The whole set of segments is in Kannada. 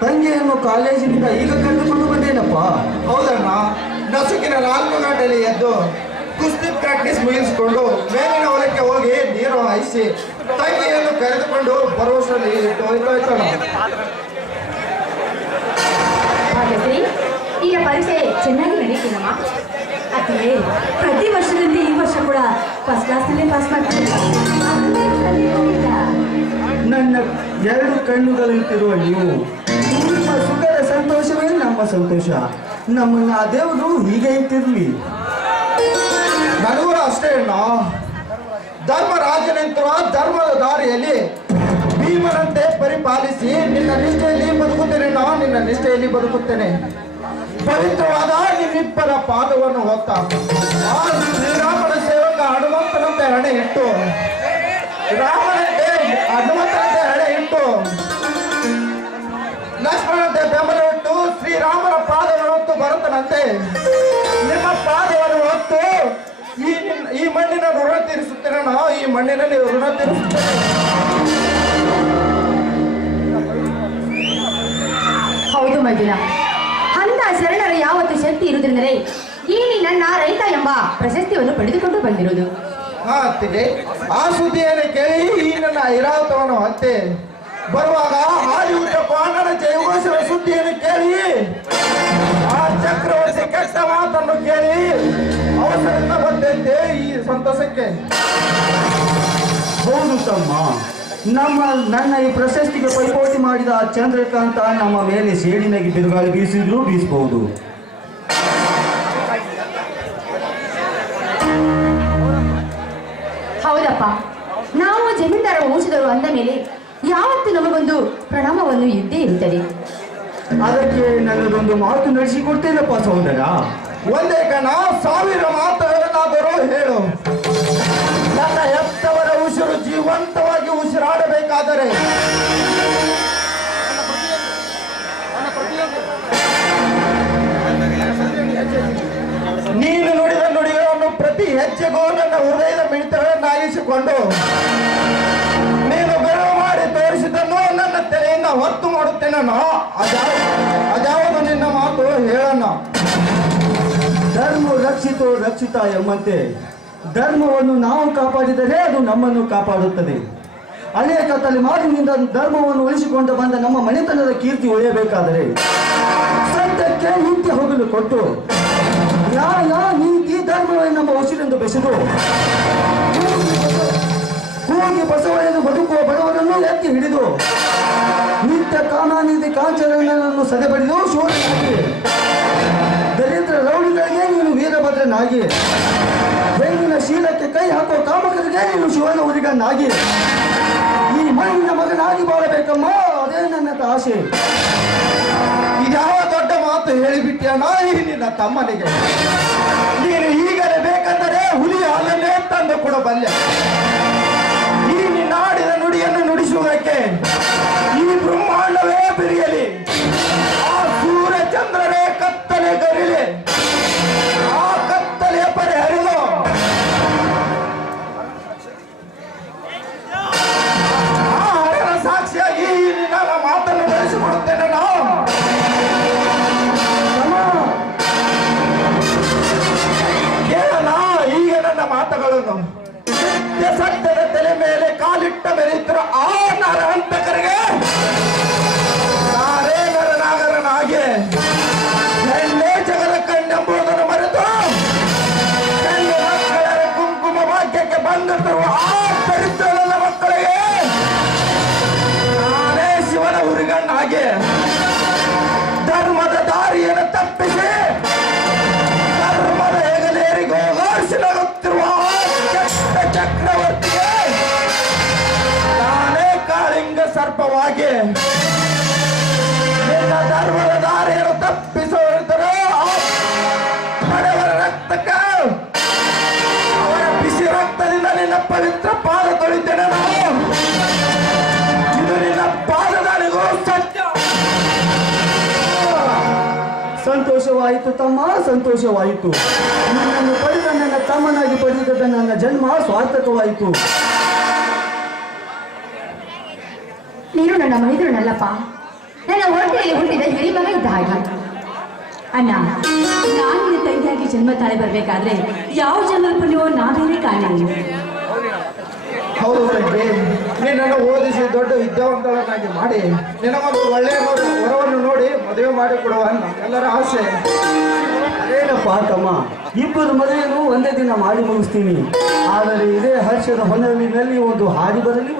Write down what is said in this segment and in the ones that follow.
ತಂಗಿಯನ್ನು ಕಾಲೇಜಿನಿಂದ ಈಗ ಕಂಡುಕೊಂಡು ಬಂದೇನಪ್ಪ. ಹೌದಣ್ಣ, ನಸುಕಿನ 4 ಗಂಟೆಯಲ್ಲಿ ಎದ್ದು ಕುಸ್ತಿ ಪ್ರಾಕ್ಟೀಸ್ ಮುಗಿಸಿಕೊಂಡು ಮೇಲಿನ ಹೊಲಕ್ಕೆ ಹೋಗಿ ನೀರು ಹಾಯಿಸಿ ತಂಗಿಯನ್ನು ಕರೆದುಕೊಂಡು ಬರುವಷ್ಟರಲ್ಲಿ ಹೋಯ್ತೋಯ್ತಣ್ಣ. ಈಗ ಪರೀಕ್ಷೆ ಚೆನ್ನಾಗಿ ನಡೀತೀನಮ್ಮ. ಅದೇ ಪ್ರತಿ ವರ್ಷದಂತೆ ಈ ವರ್ಷ ಕೂಡ ಫಸ್ಟ್ ಕ್ಲಾಸ್ನಲ್ಲೇ ಪಾಸ್ ಮಾಡ್ತೀನಿ. ನನ್ನ 2 ಕಣ್ಣುಗಳಂತಿರುವ ನೀವು, ನಿಮ್ಮ ಸುಖದ ಸಂತೋಷವೇ ನಮ್ಮ ಸಂತೋಷ. ನಮ್ಮನ್ನ ಆ ದೇವರು ಹೀಗೆ ಇಟ್ಟಿರ್ಲಿ. ನನಗೂ ಅಷ್ಟೇ ಅಣ್ಣ. ಧರ್ಮರಾಜನಂತರ ಧರ್ಮದ ದಾರಿಯಲ್ಲಿ ಭೀಮನಂತೆ ಪರಿಪಾಲಿಸಿ ನಿನ್ನ ನಿಷ್ಠೆಯಲ್ಲಿ ಬದುಕುತ್ತೇನೆ. ನಿನ್ನ ನಿಷ್ಠೆಯಲ್ಲಿ ಬದುಕುತ್ತೇನೆ. ಪವಿತ್ರವಾದ ನಿಮ್ಮಿಬ್ಬರ ಪಾದವನ್ನು ಹೊತ್ತ ಆ ಶ್ರೀರಾಮನ ಸೇವಕ ಹನುಮಂತನಂತೆ ಹಣೆ ಇಟ್ಟು ಹನುಮಂತನಂತೆ ಹಣೆ ಇಟ್ಟು ಲಕ್ಷ್ಮಣಂತೆ ಬೆಂಬಲ ಇಟ್ಟು ಶ್ರೀರಾಮನ ಪಾದವನ್ನು ಹೊತ್ತು ಭರತನಂತೆ ನಿಮ್ಮ ಪಾದವನ್ನು ಹೊತ್ತು ಈ ಮಣ್ಣಿನ ಋಣ ತೀರಿಸುತ್ತೇನೆ. ಈ ಮಣ್ಣಿನಲ್ಲಿ ಋಣ ತೀರಿಸುತ್ತೇನೆ. ಹೌದು ಮೈದುನ, ಅಂತ ಶರಣರ ಯಾವತ್ತು ಶಕ್ತಿ ಇರುವುದೆಂದರೆ ಈ ನನ್ನ ರೈತ ಎಂಬ ಪ್ರಶಸ್ತಿಯನ್ನು ಪಡೆದುಕೊಂಡು ಬಂದಿರುವುದು. ಅತ್ತಿಗೆ, ಆ ಸುದ್ದಿಯನ್ನು ಕೇಳಿ ಈ ನನ್ನ ಐರಾವತವನ್ನು ಹತ್ತೆ ಬರುವಾಗ ಹಾಲಿವುಡ್ ಪಾಂಡನ ಜಯಘೋಷದ ಸುದ್ದಿಯನ್ನು ಕೇಳಿ ಆ ಚಕ್ರವರ್ತಿ ಕೆಟ್ಟ ಮಾತನ್ನು ಕೇಳಿ ಅವಸರದಿಂದ ಬಂದೈತೆ ಈ ಸಂತಸಕ್ಕೆ. ಹೌದು ತಮ್ಮ, ನನ್ನ ಈ ಪ್ರಶಸ್ತಿಗೆ ಪೈಪೋಟಿ ಮಾಡಿದ ಚಂದ್ರಕಾಂತ ನಮ್ಮ ಮೇಲೆ ಸೇಡಿನಾಗಿ ಬಿರುಗಾಳಿ ಬೀಸಿದ್ರು ಬೀಸಬಹುದು. ಹೌದಪ್ಪ, ನಾವು ಜಮೀನ್ದಾರ ವಂಶದವರು ಅಂದ ಮೇಲೆ ಯಾವತ್ತು ನಮಗೊಂದು ಪ್ರಣಾಮವನ್ನು ಇದ್ದೇ ಇರುತ್ತದೆ. ಅದಕ್ಕೆ ನನ್ನದೊಂದು ಮಾತು ನಡೆಸಿಕೊಡ್ತೇನಪ್ಪ ಸಹೋದರ. ಒಂದೇ ಕಣ 1000 ಮಾತುಗಳನ್ನಾದರೂ ಹೇಳು. ನನ್ನ ಹೆತ್ತವರ ಉಸಿರು ಜೀವಂತವಾಗಿ ಉಸಿರಾಡಬೇಕಾದರೆ ನೀನು ನುಡಿದ ನುಡಿಗಳನ್ನು ಪ್ರತಿ ಹೆಜ್ಜೆಗೂ ನನ್ನ ಹೃದಯದ ಮಿಡಿತಗಳನ್ನಾಗಿಸಿಕೊಂಡು ನೀನು ಬೆರಳು ಮಾಡಿ ತೋರಿಸಿದನ್ನು ನನ್ನ ತೆರೆಯಿಂದ ಹೊತ್ತು ಮಾಡುತ್ತೇನೆ. ಅದ್ಯಾವುದು ನಿನ್ನ ಮಾತು ಹೇಳೋಣ. ಧರ್ಮ ರಕ್ಷಿತೋ ರಕ್ಷಿತ ಎಂಬಂತೆ ಧರ್ಮವನ್ನು ನಾವು ಕಾಪಾಡಿದರೆ ಅದು ನಮ್ಮನ್ನು ಕಾಪಾಡುತ್ತದೆ. ಅನೇಕ ತಲೆಮಾರಿನಿಂದ ಧರ್ಮವನ್ನು ಉಳಿಸಿಕೊಂಡು ಬಂದ ನಮ್ಮ ಮನೆತನದ ಕೀರ್ತಿ ಉಳಿಯಬೇಕಾದರೆ ಸತ್ಯಕ್ಕೆ ನಿತ್ಯ ಹೋಗಲು ಕೊಟ್ಟು ನ್ಯಾಯ ನೀತಿ ಧರ್ಮವೇ ನಮ್ಮ ಉಸಿರೆಂದು ಬೆಸೆದು ಕೂಗಿ ಬಸವಳೆದು ಬದುಕುವ ಬಡವರನ್ನು ಎತ್ತಿ ಹಿಡಿದು ನಿತ್ಯ ಕಾಮಾನಿಧಿ ಕಾಂಚನನ್ನು ಸದೆಬಡಿದು ಶೂರನಾಗಿ ದರಿದ್ರ ರೌಡಿಗಳಿಗೆ ನೀನು ವೀರಭದ್ರನಾಗಿ ಬೆಂಗಿನ ಶೀಲಕ್ಕೆ ಕೈ ಹಾಕುವ ಕಾಮಕರಿಗೆ ನೀನು ಶಿವನ ಹುಲಿಗನ್ನಾಗಿ ಈ ಮಣ್ಣಿನ ಮಗನಾಗಿ ಬಾಳಬೇಕಮ್ಮ. ಅದೇ ನನ್ನ ಆಸೆ. ಇದ್ಯಾವ ದೊಡ್ಡ ಮಾತು ಹೇಳಿಬಿಟ್ಟಿಯಣ್ಣ ಈ ನಿನ್ನ ತಮ್ಮನಿಗೆ. ನೀನು ಈಗಲೇ ಬೇಕೆಂದರೆ ಹುಲಿ ಹಾಲನ್ನೇ ತಂದು ಕೊಡಬಲ್ಲೆ. ಈ ನಿನ್ನ ಆಡಿದ ನುಡಿಯನ್ನು ನುಡಿಸುವುದಕ್ಕೆ ಈ ಬ್ರಹ್ಮಾಂಡವೇ ಬಿರಿಯಲಿ, ಆ ಸೂರ್ಯ ಚಂದ್ರರೇ ಕತ್ತಲೆ ಗರಿಲಿ, ಆ ಕತ್ತಲೆಯ ಪರೆ ಹರಿದು ಆ ಹರಣ ಸಾಕ್ಷಿಯಾಗಿ ಈ ನಿನ್ನ ಮಾತನ್ನು ನಡೆಸಿಕೊಡುತ್ತೇನೆ. ಕೇಳೋಣ ಈಗ ನನ್ನ ಮಾತುಗಳನ್ನು. ಸತ್ಯ ಸರ್ಪವಾಗಿ ಧರ್ಮದ ದಾರಿಯನ್ನು ತಪ್ಪಿಸಿ ಧರ್ಮದ ಹೆಗಲೇರಿಗೂ ಹೋಲಾಡಿಸಲಾಗುತ್ತಿರುವ ಕೆಟ್ಟ ಚಕ್ರವರ್ತಿಗೆ ನಾನೇ ಕಾಳಿಂಗ ಸರ್ಪವಾಗಿ ನಿನ್ನ ಧರ್ಮದ ದಾರಿಯನ್ನು ತಪ್ಪಿಸುವರಿದ್ದರೂ ಬಡವರ ರಕ್ತಕ್ಕ ಅವರ ಬಿಸಿ ರಕ್ತದಿಂದ ನಿನ್ನ ಪವಿತ್ರ ಪಾದ ತೊಳಿತೇನೆ ನಾನು. ಇದು ನಿನ್ನ ಪಾದದಾಳಿಗೂ ಸತ್ಯ. ಸಂತೋಷವಾಯಿತು ತಮ್ಮ, ಸಂತೋಷವಾಯಿತು. ನಿನ್ನನ್ನು ಪಡೆದ ನನ್ನ ತಮ್ಮನಾಗಿ ಪಡೆದ ನನ್ನ ಜನ್ಮ ಸಾರ್ಥಕವಾಯಿತು. ನೀನು ನನ್ನ ಮೈದುನಲ್ಲಪ್ಪ, ನನ್ನ ಹೊಟ್ಟೆಯಲ್ಲಿ ಹುಟ್ಟಿದ ಹಿರಿಮಗ ಇದ್ದ ಹಾಗೆ. ಅಣ್ಣ, ನಾನು ನಿನ್ನ ತಂಗಿಯಾಗಿ ಜನ್ಮ ತಾಳೆ ಬರ್ಬೇಕಾದ್ರೆ ಯಾವ ಜನ್ಮ ಪುಣ್ಯವೋ ನಾ ಬೇರೆ ಕಾರಣ. ಹೌದು ತಂಗಿ, ನಿನ್ನನ್ನು ಓದಿಸಿ ದೊಡ್ಡ ವಿದ್ಯಾವಂತರನ್ನಾಗಿ ಮಾಡಿ ನಿನಗೊಂದು ಒಳ್ಳೆಯ ವರವನ್ನು ನೋಡಿ ಮದುವೆ ಮಾಡಿಕೊಡುವ ನಮ್ಮೆಲ್ಲರ ಆಸೆ. ಏನಪ್ಪ ತಮ್ಮ, ಇಬ್ಬರು ಮದುವೆಯನ್ನು ಒಂದೇ ದಿನ ಮಾಡಿ ಮುಗಿಸ್ತೀನಿ. ಆದರೆ ಇದೇ ಹರ್ಷದ ಹೊನಲಿನಲ್ಲಿ ಒಂದು ಹಾಡಿ ಬರಲಿ.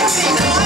Thank you.